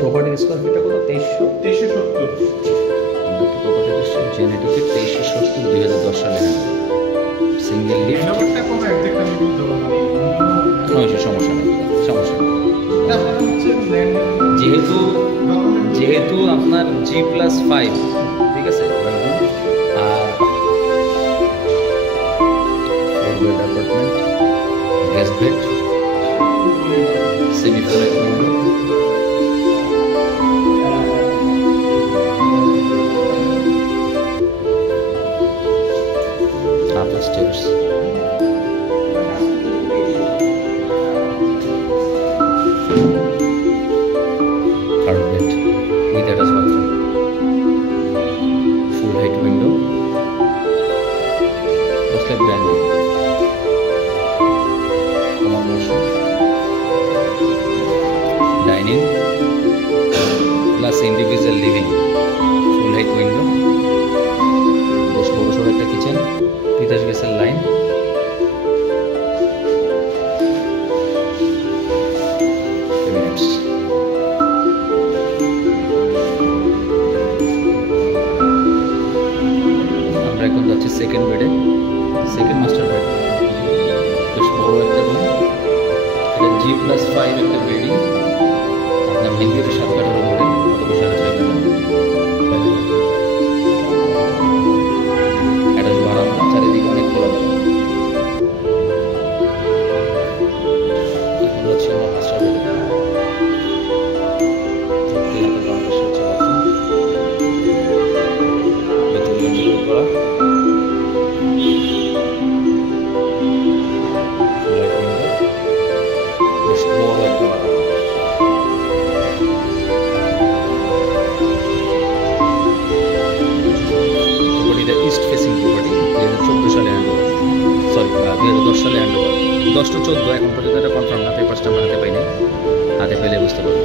প্রপার্টির স্কোয়ার ফিটটা কত? 2370। প্রপার্টি জেনেটিকের 2370 2010 সালে সিঙ্গেল লিফট। নাম্বারটা কত এক্সাক্ট আমি বলতে পারবো না। সমস্যা নেই, সমস্যা নেই। তারপরে হচ্ছে যেহেতু আপনার G+5, ঠিক আছে, আর 4 bed apartment, guest bed, semi flat, upper stairs, third bed with attached bathroom, full height window, just like brand new. Common washroom, dining plus individual living, full height window, বেশ বড় সড়ো একটা কিচেন, তিতাস গ্যাসের লাইন, ক্যাবিনেটস। আমরা এখন যাচ্ছি সেকেন্ড বেডে, second master bed, বেশ বড় একটা রুম। এটা G+5 একটা বেডিং, আপনার মেহের 7 কাঠার উপরে, কত বছর 6 কাঠা, অ্যাটাচ বারান্দা, চারিদিকে অনেক খোলা এখন হচ্ছে আমরা মাস্টার বেডে। ইস্ট ফেসিং প্রপার্টি, 2014 সালে হ্যান্ড ওভার, সরি 2010 সালে হ্যান্ড ওভার, 10 to 14, এখন পর্যন্ত এটা কনফার্ম না, পেপারসটা আমরা হাতে পাইনি, হাতে পেলে বুঝতে পারবো।